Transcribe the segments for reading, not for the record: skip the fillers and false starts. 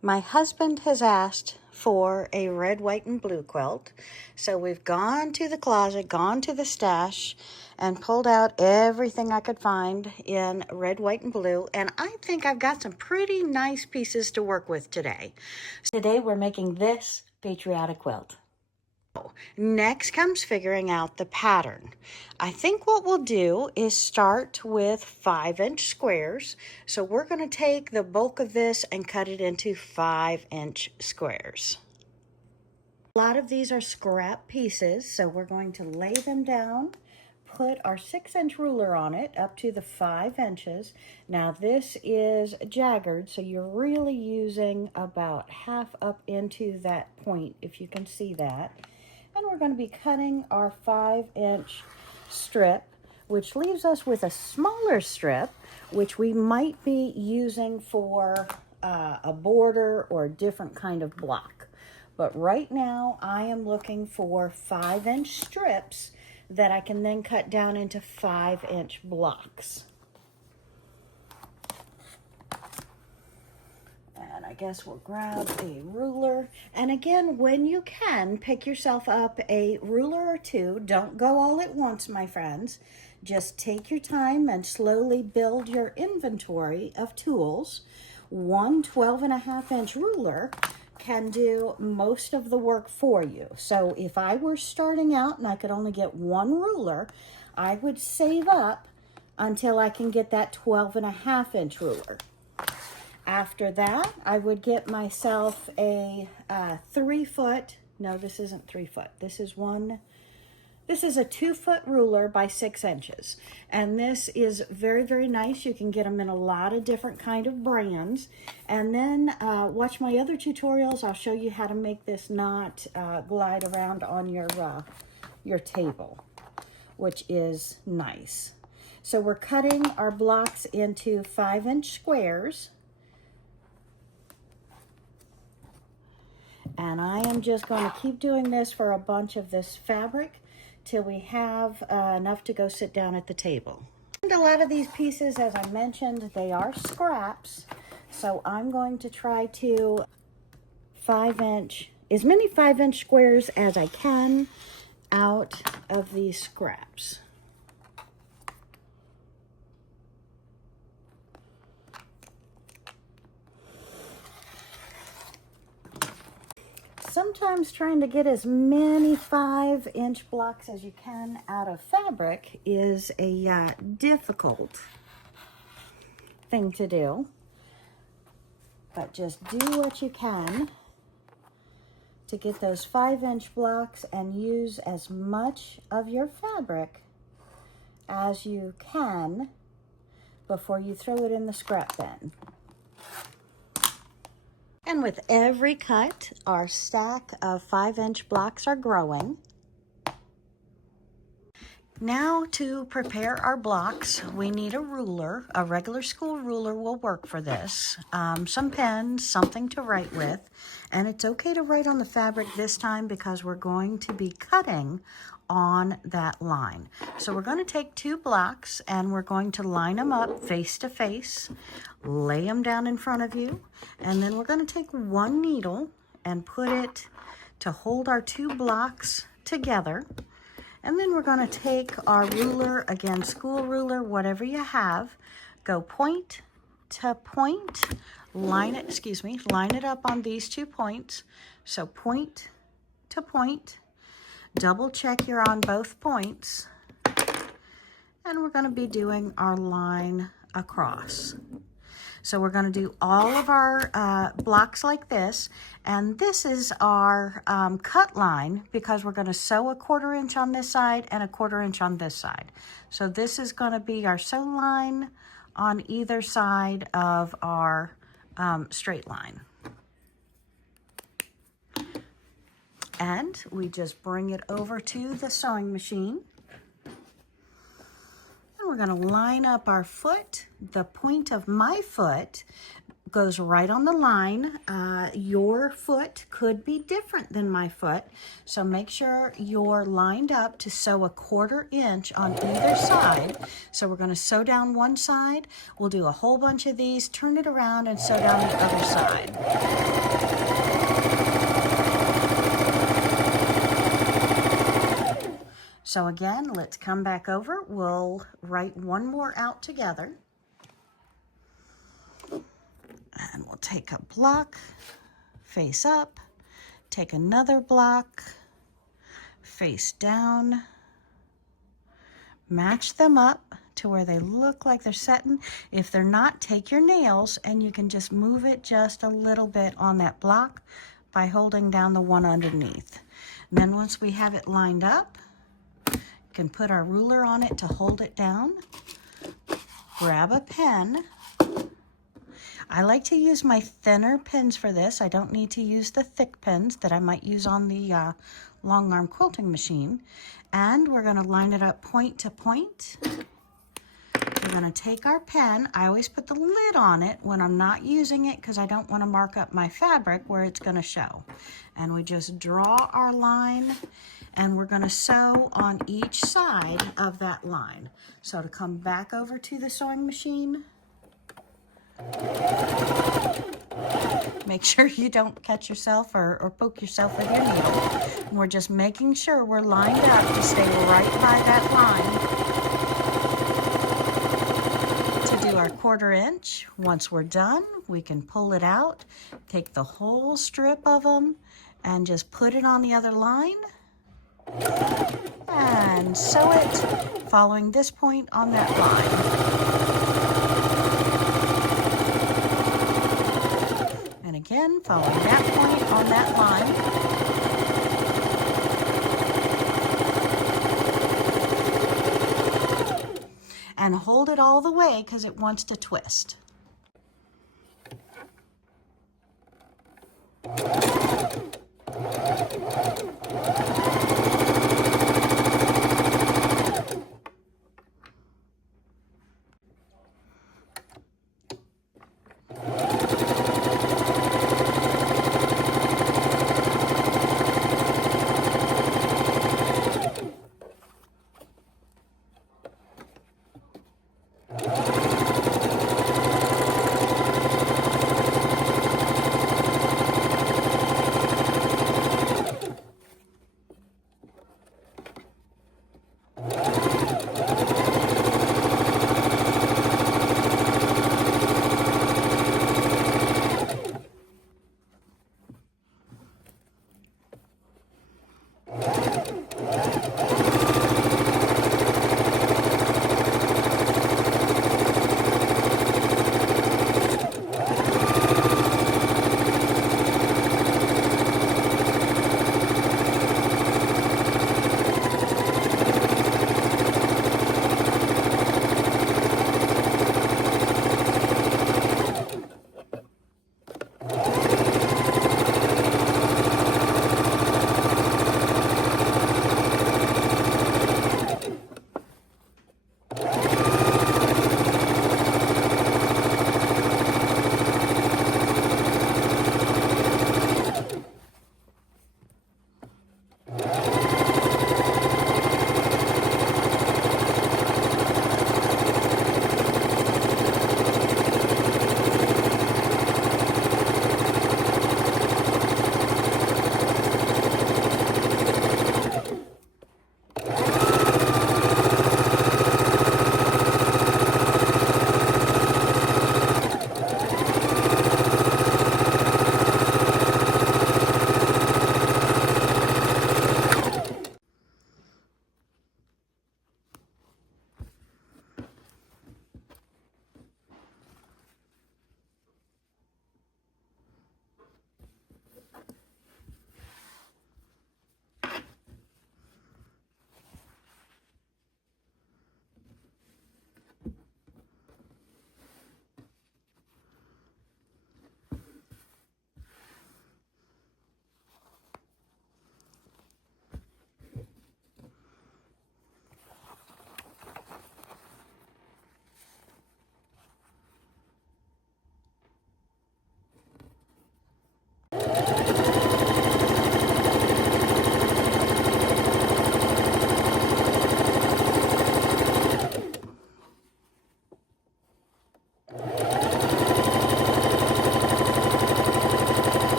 My husband has asked for a red, white, and blue quilt. So we've gone to the closet, gone to the stash, and pulled out everything I could find in red, white, and blue. And I think I've got some pretty nice pieces to work with today. Today we're making this patriotic quilt. Next comes figuring out the pattern. I think what we'll do is start with 5-inch squares. So we're going to take the bulk of this and cut it into 5-inch squares. A lot of these are scrap pieces, so we're going to lay them down, put our 6-inch ruler on it up to the 5 inches. Now this is jaggered, so you're really using about half up into that point, if you can see that. And we're going to be cutting our 5-inch strip, which leaves us with a smaller strip, which we might be using for a border or a different kind of block. But right now I am looking for 5-inch strips that I can then cut down into 5-inch blocks. And I guess we'll grab a ruler. And again, when you can, pick yourself up a ruler or two. Don't go all at once, my friends. Just take your time and slowly build your inventory of tools. One 12.5-inch ruler can do most of the work for you. So if I were starting out and I could only get one ruler, I would save up until I can get that 12.5-inch ruler. After that, I would get myself a 3-foot, no, this isn't 3 foot. This is a 2-foot ruler by 6 inches. And this is very, very nice. You can get them in a lot of different kind of brands. And then watch my other tutorials. I'll show you how to make this knot glide around on your table, which is nice. So we're cutting our blocks into 5-inch squares. And I am just going to keep doing this for a bunch of this fabric till we have enough to go sit down at the table. And a lot of these pieces, as I mentioned, they are scraps. So I'm going to try to as many 5-inch squares as I can out of these scraps. Sometimes trying to get as many 5-inch blocks as you can out of fabric is a difficult thing to do. But just do what you can to get those 5-inch blocks and use as much of your fabric as you can before you throw it in the scrap bin. And with every cut, our stack of 5-inch blocks are growing. Now to prepare our blocks, we need a ruler. A regular school ruler will work for this. Some pens, something to write with. And it's okay to write on the fabric this time because we're going to be cutting on that line. So we're going to take 2 blocks and we're going to line them up face to face, lay them down in front of you, and then we're going to take 1 needle and put it to hold our 2 blocks together. And then we're going to take our ruler, again, school ruler, whatever you have, go point to point, line it up on these 2 points. So point to point. Double check you're on both points, and we're going to be doing our line across. So we're going to do all of our blocks like this, and this is our cut line because we're going to sew a 1/4 inch on this side and a 1/4 inch on this side. So this is going to be our sew line on either side of our straight line. And we just bring it over to the sewing machine. And we're going to line up our foot. The point of my foot goes right on the line. Your foot could be different than my foot. So make sure you're lined up to sew a 1/4 inch on either side. So we're going to sew down one side. We'll do a whole bunch of these, turn it around and sew down the other side. So again, let's come back over. We'll write one more out together. And we'll take a block, face up, take another block, face down, match them up to where they look like they're setting. If they're not, take your nails and you can just move it just a little bit on that block by holding down the one underneath. And then once we have it lined up, you can put our ruler on it to hold it down. Grab a pen. I like to use my thinner pens for this. I don't need to use the thick pens that I might use on the long arm quilting machine. And we're going to line it up point to point. We're going to take our pen. I always put the lid on it when I'm not using it because I don't want to mark up my fabric where it's going to show. And we just draw our line and we're going to sew on each side of that line. So to come back over to the sewing machine, make sure you don't cut yourself or poke yourself with your needle. And we're just making sure we're lined up to stay right by that line. To do our 1/4 inch, once we're done, we can pull it out, take the whole strip of them, and just put it on the other line. And sew it following this point on that line. Again, following that point on that line. And hold it all the way because it wants to twist.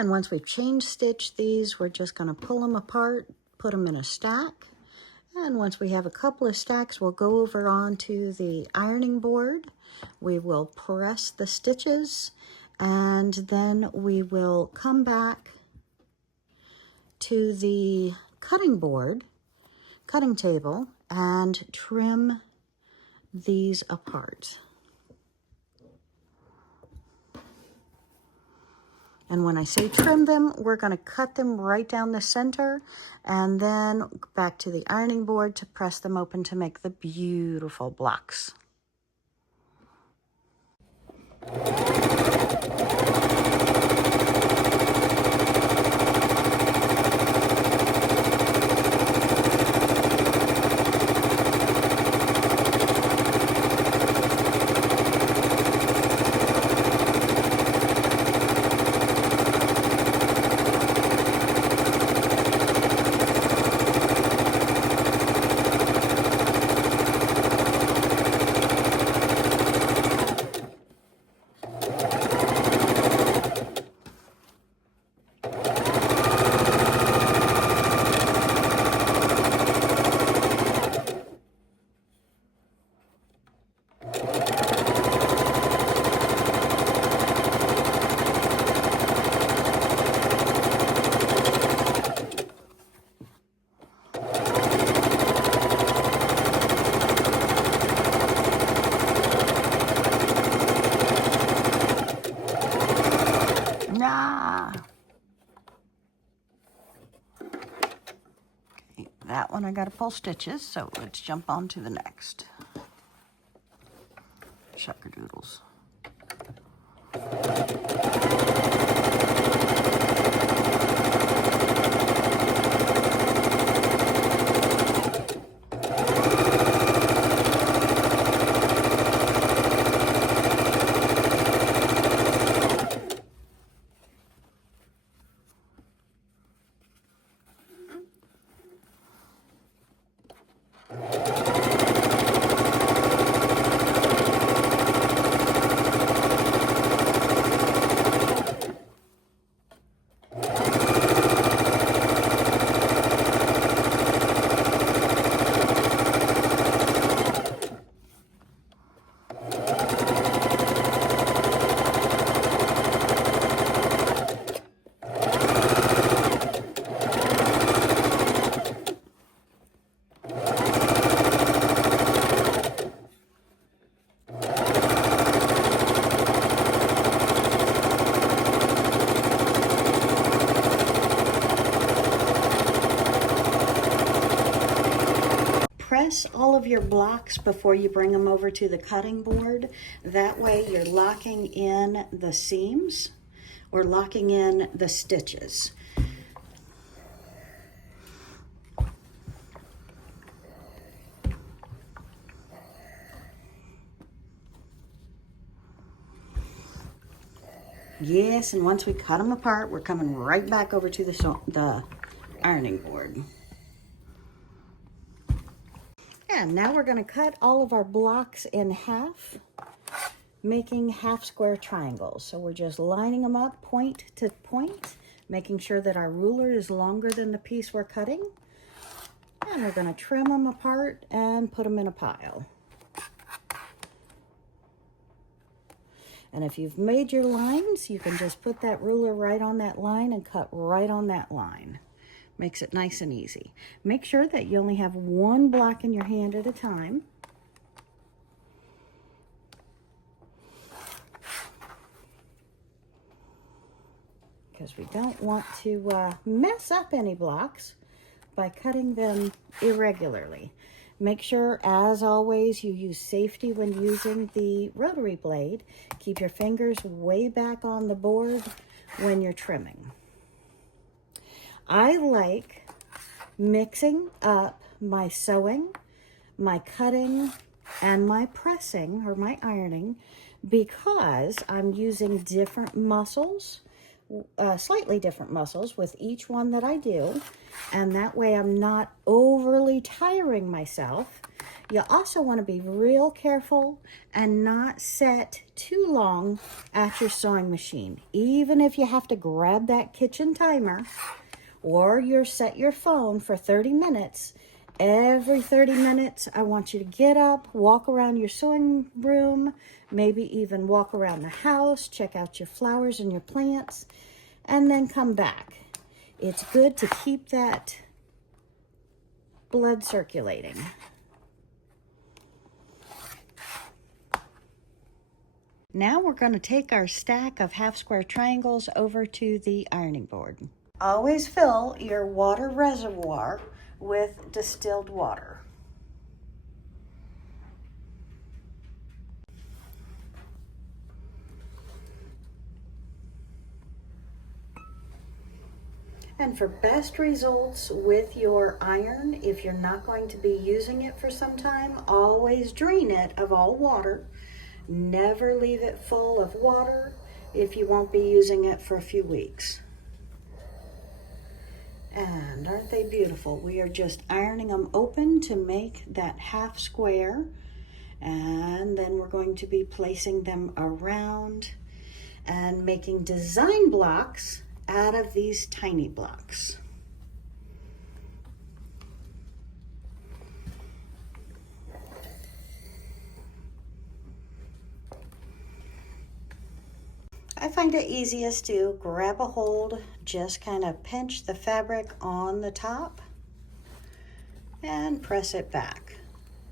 And once we've chain stitched these, we're just going to pull them apart, put them in a stack. And once we have a couple of stacks, we'll go over onto the ironing board. We will press the stitches, and then we will come back to the cutting table, and trim these apart. And when I say trim them, we're going to cut them right down the center and then back to the ironing board to press them open to make the beautiful blocks. Nah. Okay, that one I got to pull stitches, so let's jump on to the next. Shuckadoodles. Press all of your blocks before you bring them over to the cutting board. That way you're locking in the seams or locking in the stitches. Yes, and once we cut them apart, we're coming right back over to the ironing board. And now we're going to cut all of our blocks in half, making half square triangles. So we're just lining them up point to point, making sure that our ruler is longer than the piece we're cutting. And we're going to trim them apart and put them in a pile. And if you've made your lines, you can just put that ruler right on that line and cut right on that line. Makes it nice and easy. Make sure that you only have one block in your hand at a time. Because we don't want to mess up any blocks by cutting them irregularly. Make sure, as always, you use safety when using the rotary blade. Keep your fingers way back on the board when you're trimming. I like mixing up my sewing, my cutting, and my pressing or my ironing because I'm using different muscles slightly different muscles with each one that I do, and that way I'm not overly tiring myself. You also want to be real careful and not set too long at your sewing machine. Even if you have to grab that kitchen timer or you set your phone for 30 minutes, every 30 minutes I want you to get up, walk around your sewing room, maybe even walk around the house, check out your flowers and your plants, and then come back. It's good to keep that blood circulating. Now we're going to take our stack of half square triangles over to the ironing board. Always fill your water reservoir with distilled water. And for best results with your iron, if you're not going to be using it for some time, always drain it of all water. Never leave it full of water if you won't be using it for a few weeks. And aren't they beautiful? We are just ironing them open to make that half square, and then we're going to be placing them around and making design blocks out of these tiny blocks. I find it easiest to grab a hold, just kind of pinch the fabric on the top and press it back.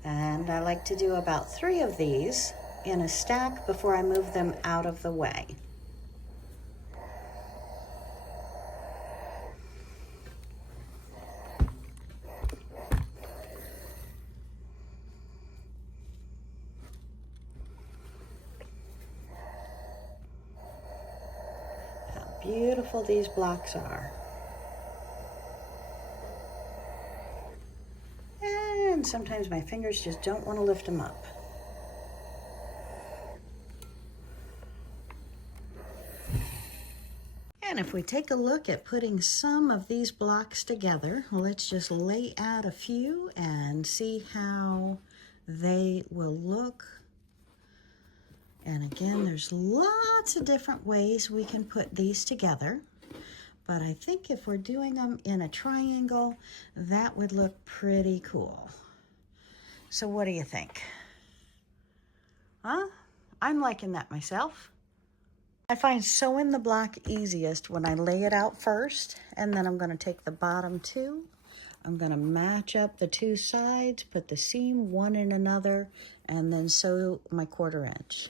And I like to do about 3 of these in a stack before I move them out of the way. Beautiful these blocks are. And sometimes my fingers just don't want to lift them up. And if we take a look at putting some of these blocks together, let's just lay out a few and see how they will look. And again, there's lots of different ways we can put these together. But I think if we're doing them in a triangle, that would look pretty cool. So what do you think? Huh? I'm liking that myself. I find sewing the block easiest when I lay it out first, and then I'm going to take the bottom 2. I'm going to match up the 2 sides, put the seam one in another, and then sew my 1/4 inch.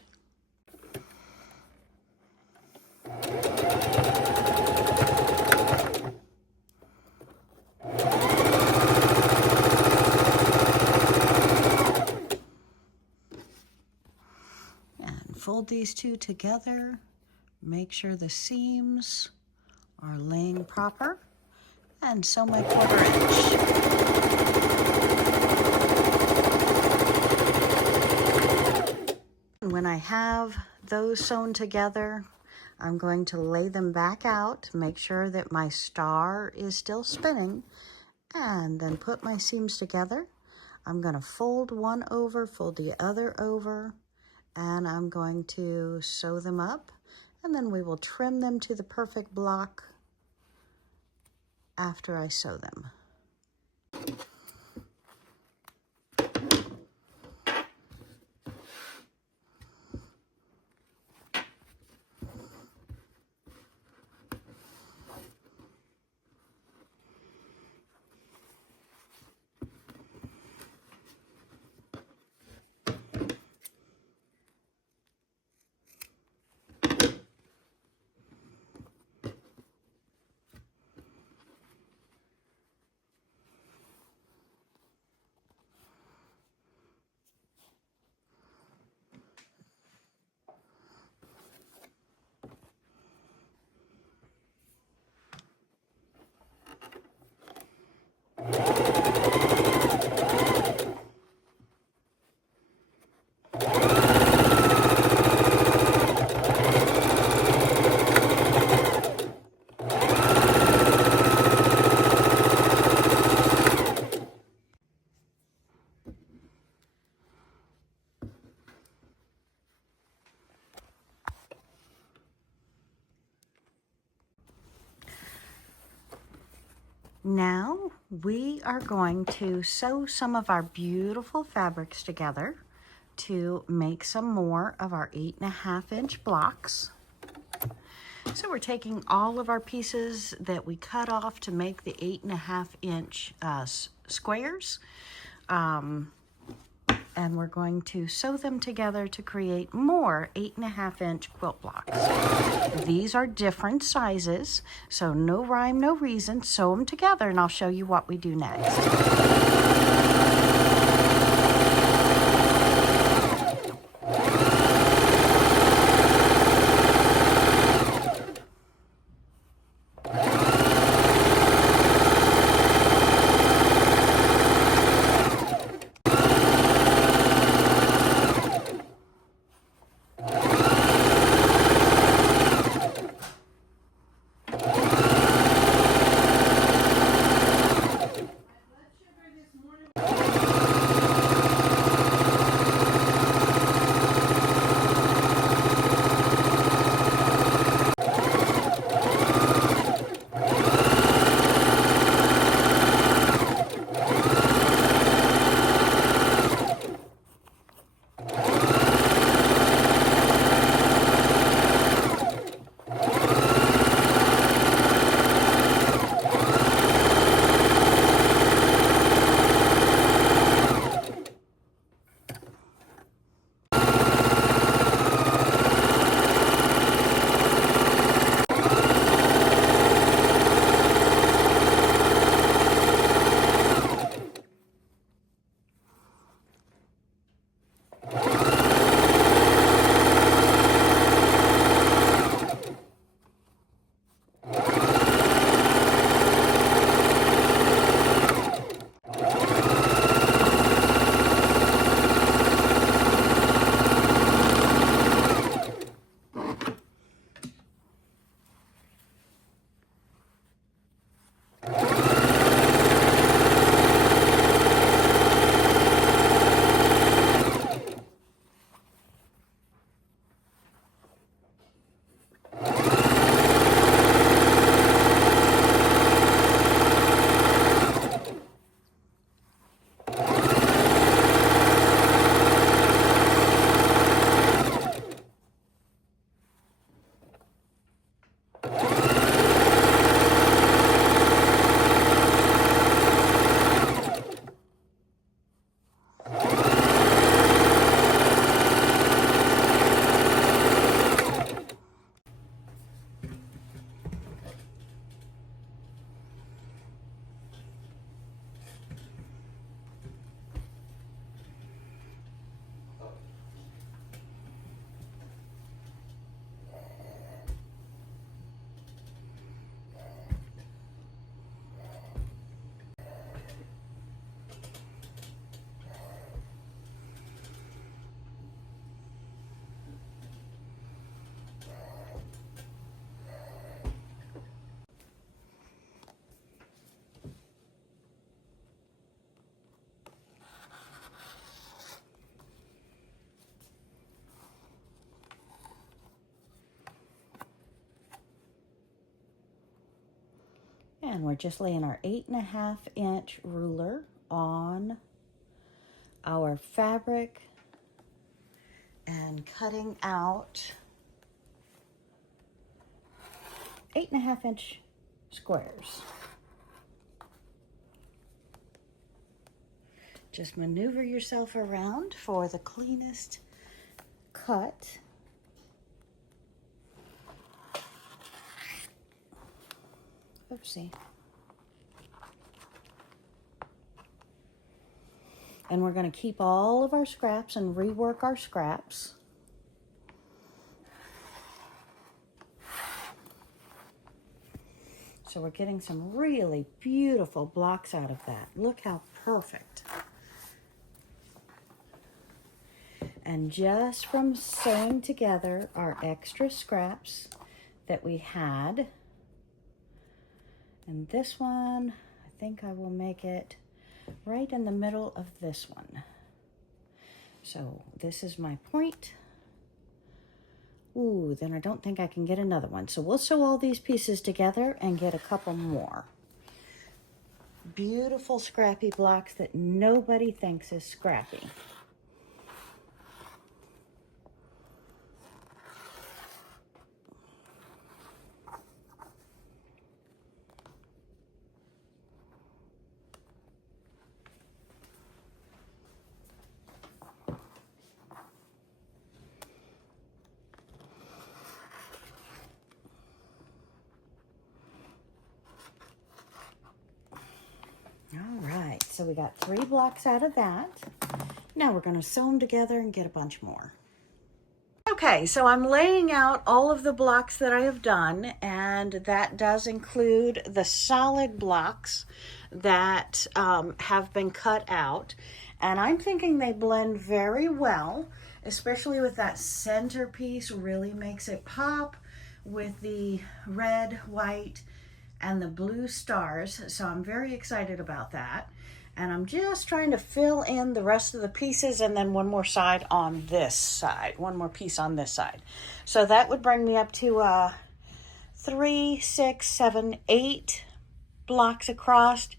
And fold these 2 together. Make sure the seams are laying proper, and sew my 1/4 inch. When I have those sewn together, I'm going to lay them back out, make sure that my star is still spinning, and then put my seams together. I'm going to fold one over, fold the other over, and I'm going to sew them up, and then we will trim them to the perfect block after I sew them. Now we are going to sew some of our beautiful fabrics together to make some more of our 8.5-inch blocks. So we're taking all of our pieces that we cut off to make the 8.5-inch squares, and we're going to sew them together to create more 8.5-inch quilt blocks. These are different sizes, so no rhyme, no reason. Sew them together and I'll show you what we do next. And we're just laying our 8.5-inch ruler on our fabric and cutting out 8.5-inch squares. Just maneuver yourself around for the cleanest cut. Oopsie. And we're going to keep all of our scraps and rework our scraps. So we're getting some really beautiful blocks out of that. Look how perfect. And just from sewing together our extra scraps that we had, and this one, I think I will make it right in the middle of this one. So this is my point. Ooh, then I don't think I can get another one. So we'll sew all these pieces together and get a couple more. beautiful scrappy blocks that nobody thinks is scrappy. All right, so we got 3 blocks out of that. Now we're going to sew them together and get a bunch more. Okay, so I'm laying out all of the blocks that I have done, and that does include the solid blocks that have been cut out. And I'm thinking they blend very well, especially with that centerpiece, really makes it pop with the red, white, and the blue stars. So I'm very excited about that. And I'm just trying to fill in the rest of the pieces, and then one more side on this side, one more piece on this side. So that would bring me up to 3, 6, 7, 8 blocks across.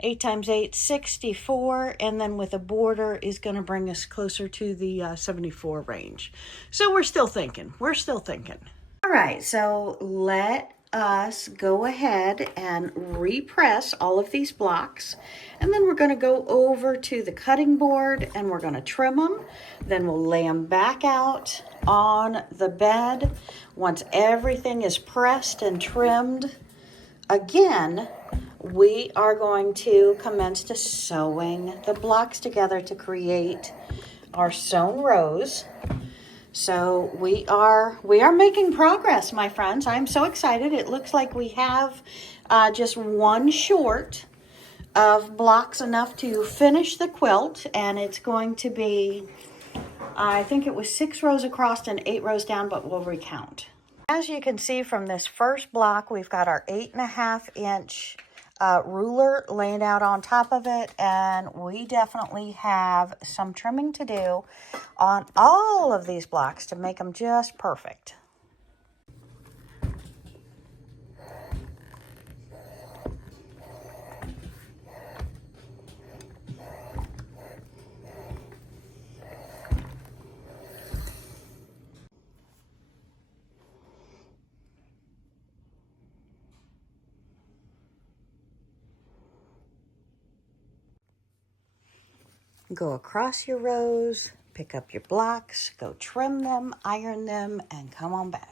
8 times 8, 64, and then with a border is going to bring us closer to the 74 range. So we're still thinking. All right, so let us go ahead and repress all of these blocks, and then we're going to go over to the cutting board and we're going to trim them. Then we'll lay them back out on the bed. Once everything is pressed and trimmed, again, we are going to commence to sewing the blocks together to create our sewn rows. So we are making progress, my friends. I'm so excited. It looks like we have just one short of blocks enough to finish the quilt, and it's going to be, I think it was 6 rows across and 8 rows down, but we'll recount. As you can see from this first block, we've got our 8.5 inch ruler laying out on top of it, and we definitely have some trimming to do on all of these blocks to make them just perfect. Go across your rows, pick up your blocks, go trim them, iron them, and come on back.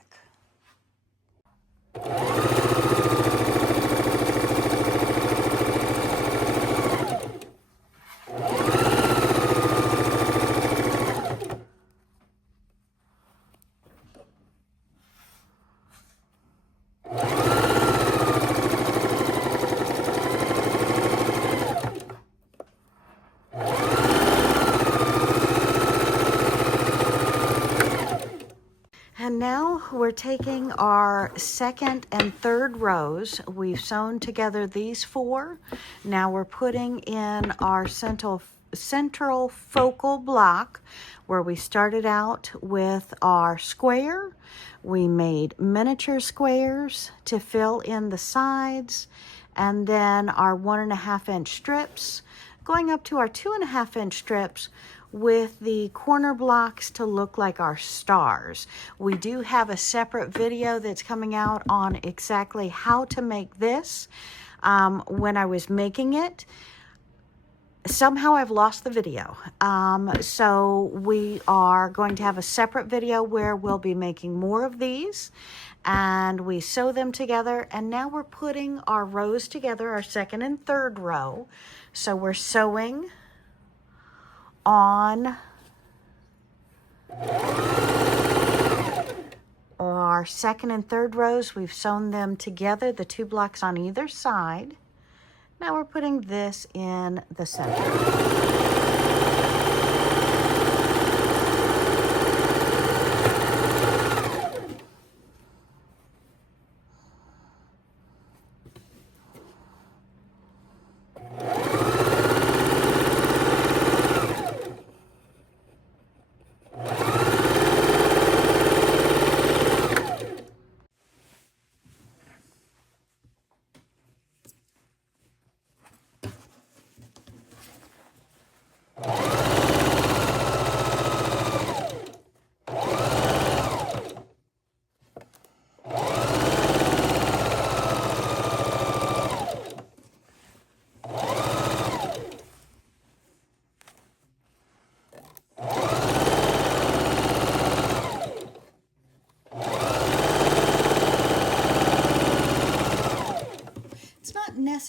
And now we're taking our second and third rows. We've sewn together these 4. Now we're putting in our central focal block where we started out with our square. We made miniature squares to fill in the sides, and then our 1.5 inch strips, going up to our 2.5 inch strips with the corner blocks to look like our stars. We do have a separate video that's coming out on exactly how to make this. When I was making it, somehow I've lost the video. So we are going to have a separate video where we'll be making more of these, and we sew them together. And now we're putting our rows together, our second and third row. So we're sewing on our second and third rows. We've sewn them together, the 2 blocks on either side. Now we're putting this in the center.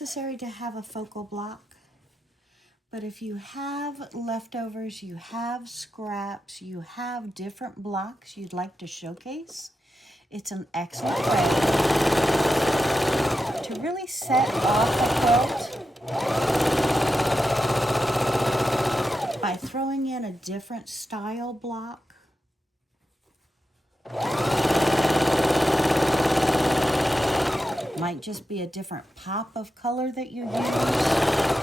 necessary to have a focal block, but if you have leftovers, you have scraps, you have different blocks you'd like to showcase, it's an excellent way to really set off a quilt by throwing in a different style block. Might just be a different pop of color that you use,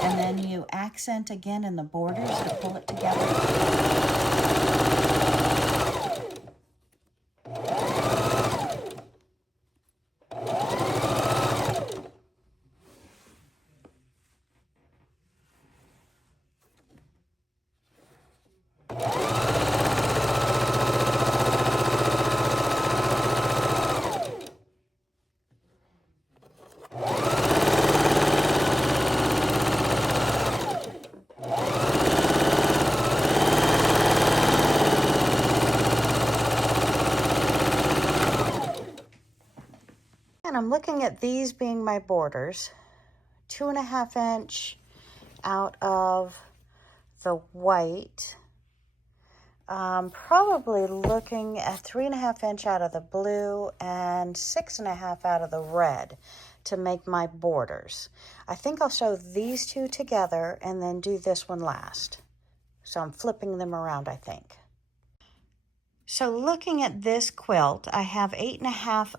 and then you accent again in the borders to pull it together. And I'm looking at these being my borders, 2.5 inch out of the white. Probably looking at 3.5 inch out of the blue and 6.5 out of the red to make my borders. I think I'll sew these two together and then do this one last. So I'm flipping them around, I think. So looking at this quilt, I have 8.5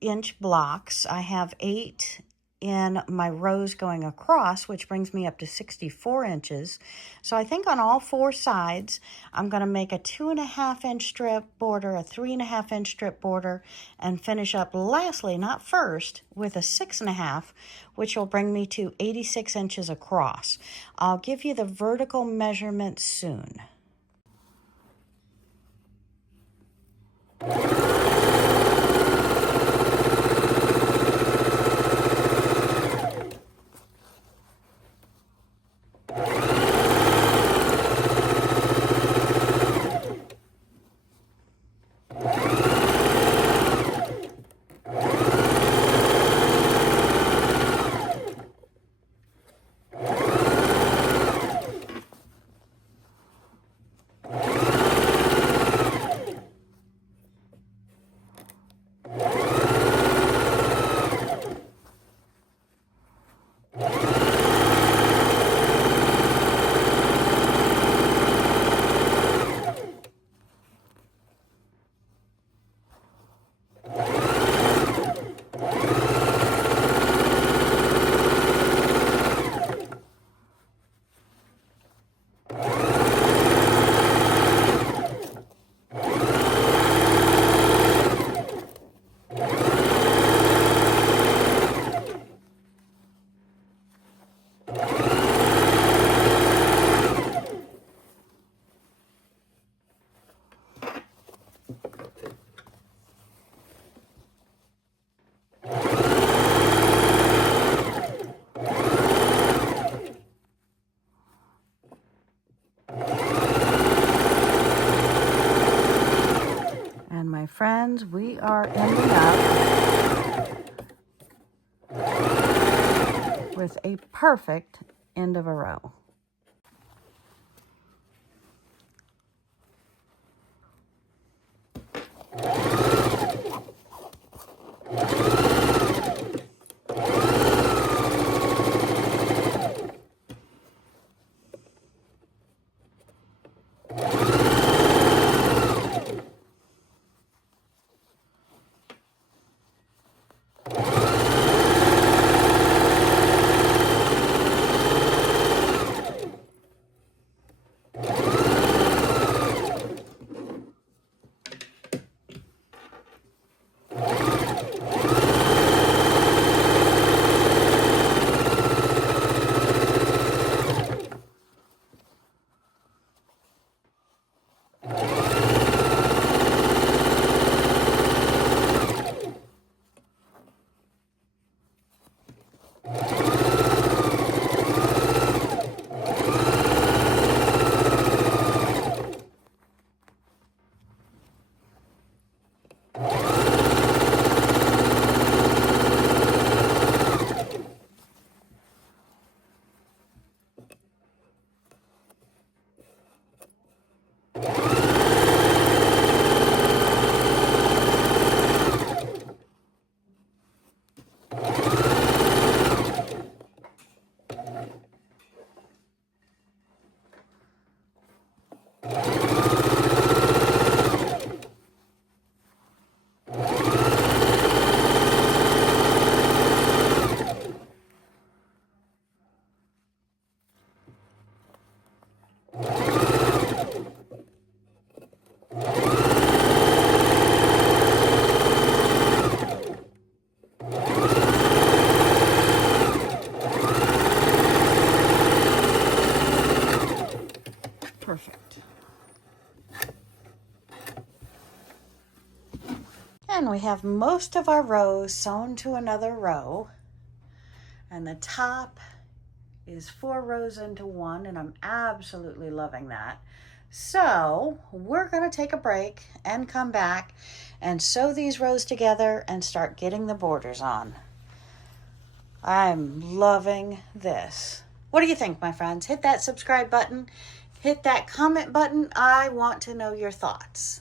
inch blocks. I have 8 in my rows going across, which brings me up to 64 inches. So I think on all 4 sides, I'm going to make a 2.5 inch strip border, a 3.5 inch strip border, and finish up lastly, not first, with a 6.5, which will bring me to 86 inches across. I'll give you the vertical measurement soon. My friends, we are ending up with a perfect end of a row. Perfect. And we have most of our rows sewn to another row, and the top is 4 rows into one, and I'm absolutely loving that. So we're going to take a break and come back and sew these rows together and start getting the borders on. I'm loving this. What do you think, my friends? Hit that subscribe button. Hit that comment button. I want to know your thoughts.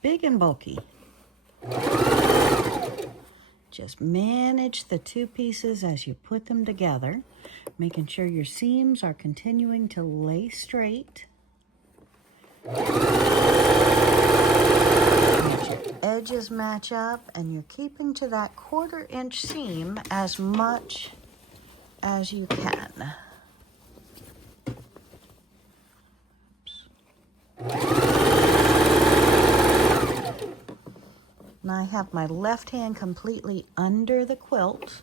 Big and bulky. Just manage the 2 pieces as you put them together, making sure your seams are continuing to lay straight. Edges match up, and you're keeping to that 1/4 inch seam as much as you can. And I have my left hand completely under the quilt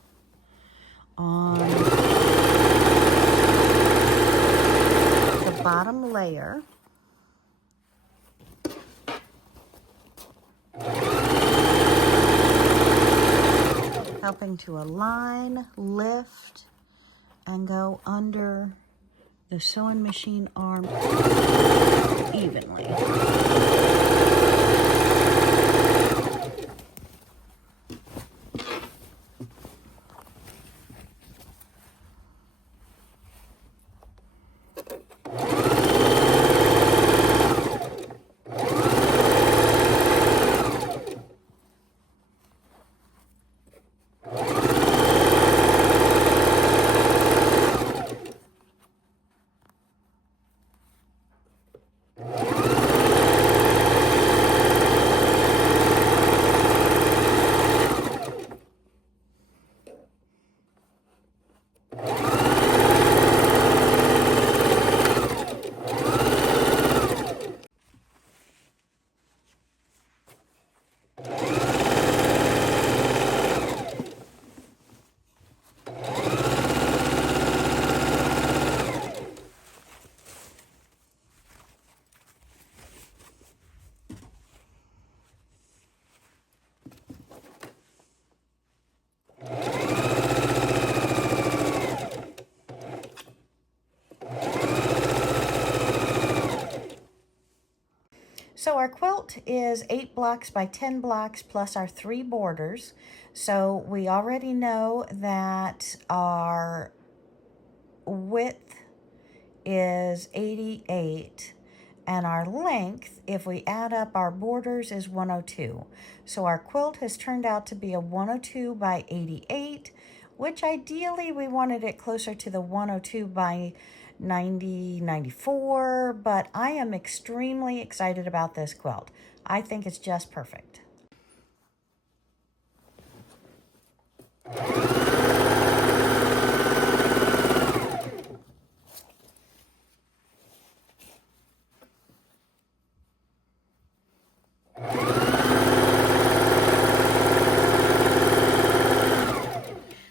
on the bottom layer. Helping to align, lift, and go under the sewing machine arm evenly. So our quilt is 8 blocks by 10 blocks plus our 3 borders. So we already know that our width is 88 and our length, if we add up our borders, is 102. So our quilt has turned out to be a 102 by 88, which ideally we wanted it closer to the 102 by 90, 94, but I am extremely excited about this quilt. I think it's just perfect.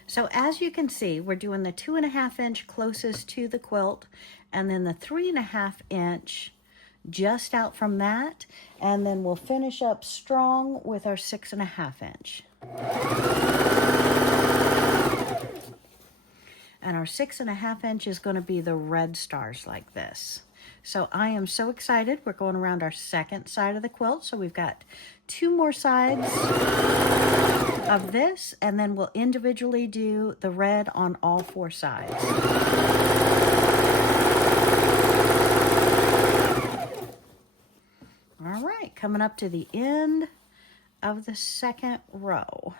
So as you can see, we're doing the 2.5 inch closest to the quilt, and then the 3.5 inch just out from that, and then we'll finish up strong with our 6.5 inch. And our 6.5 inch is going to be the red stars like this. So I am so excited. We're going around our second side of the quilt. So we've got 2 more sides of this, and then we'll individually do the red on all 4 sides. All right, coming up to the end of the second row.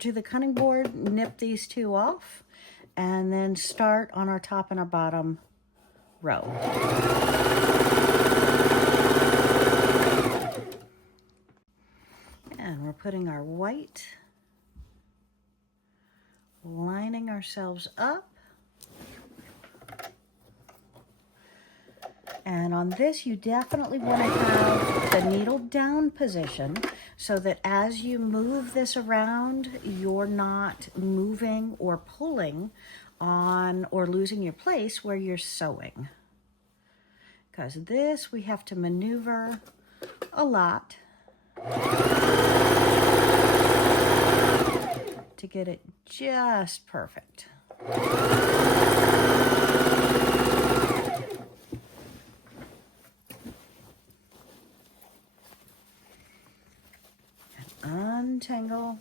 To the cutting board, nip these 2 off, and then start on our top and our bottom row. And we're putting our white, lining ourselves up. And on this, you definitely want to have the needle down position so that as you move this around, you're not moving or pulling on or losing your place where you're sewing. Because this, we have to maneuver a lot to get it just perfect. Untangle.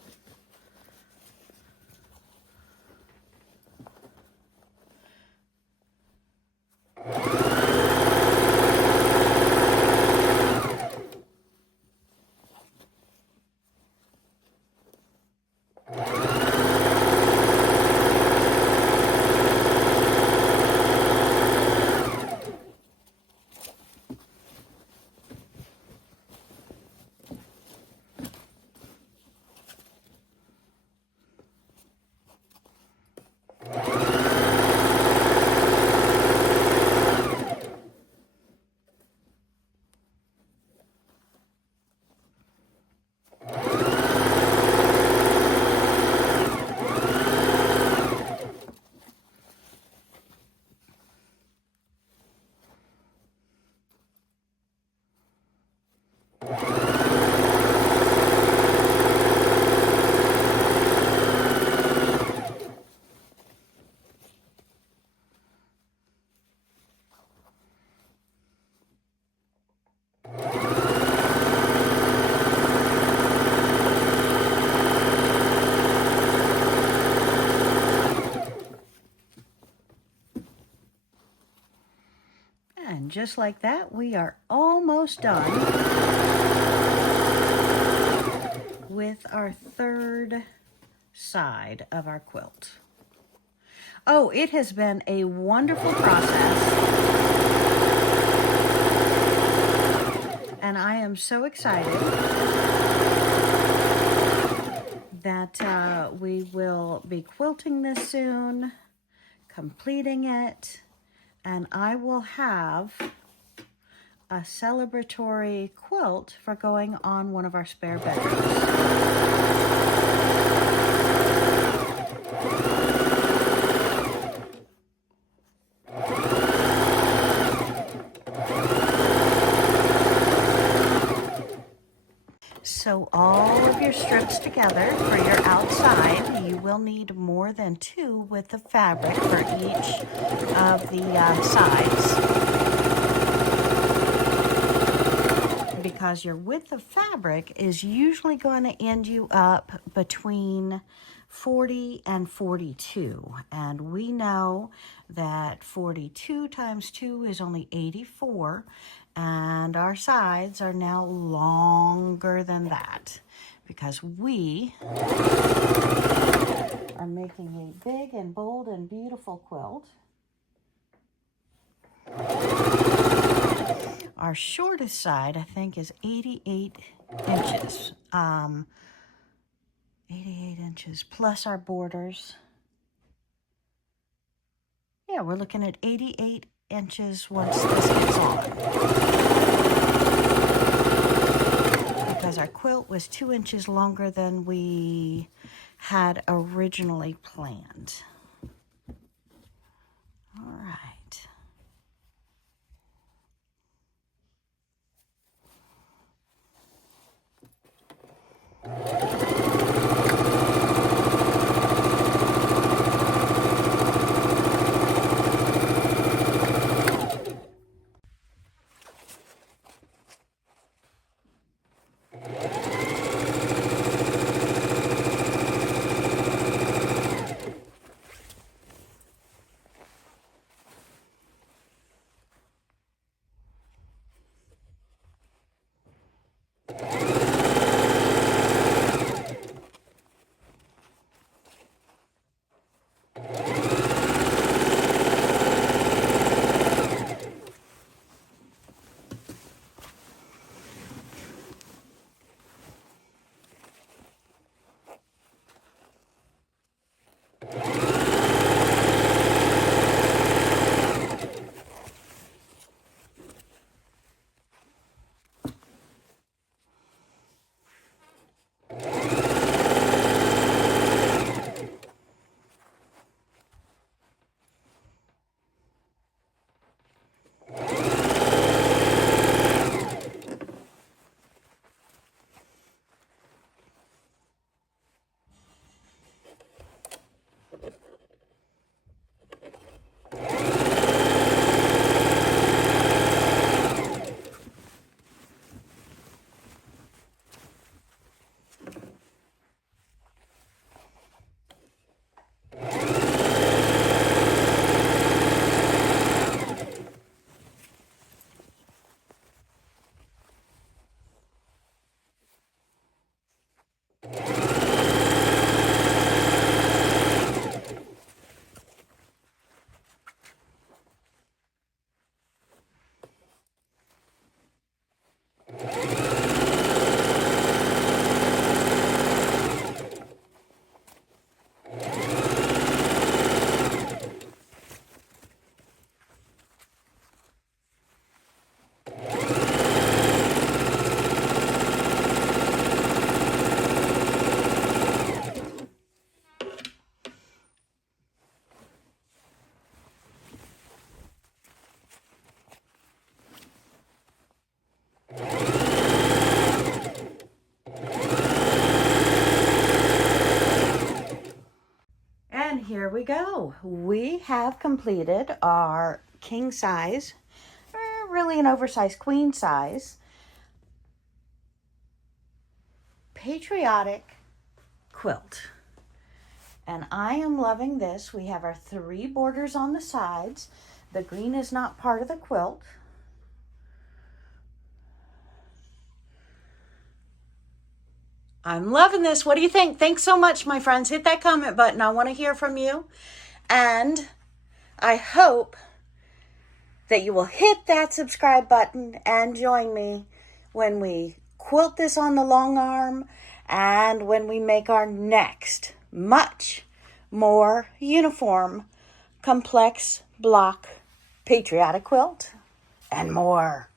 And just like that, we are almost done with our third side of our quilt. Oh, it has been a wonderful process. And I am so excited that we will be quilting this soon, completing it, and I will have a celebratory quilt for going on one of our spare bedrooms. Sew all of your strips together for your outside. You will need more than 2 with the fabric for each of the sides, because your width of fabric is usually going to end you up between 40 and 42. And we know that 42 times 2 is only 84. And our sides are now longer than that because we are making a big and bold and beautiful quilt. Our shortest side, I think, is 88 inches. 88 inches plus our borders. Yeah, we're looking at 88 inches once this gets on. Because our quilt was 2 inches longer than we had originally planned. All right. And here we go. We have completed our king size, really an oversized queen size, patriotic quilt. And I am loving this. We have our 3 borders on the sides. The green is not part of the quilt. I'm loving this. What do you think? Thanks so much, my friends. Hit that comment button. I want to hear from you. And I hope that you will hit that subscribe button and join me when we quilt this on the long arm and when we make our next much more uniform, complex block patriotic quilt and more.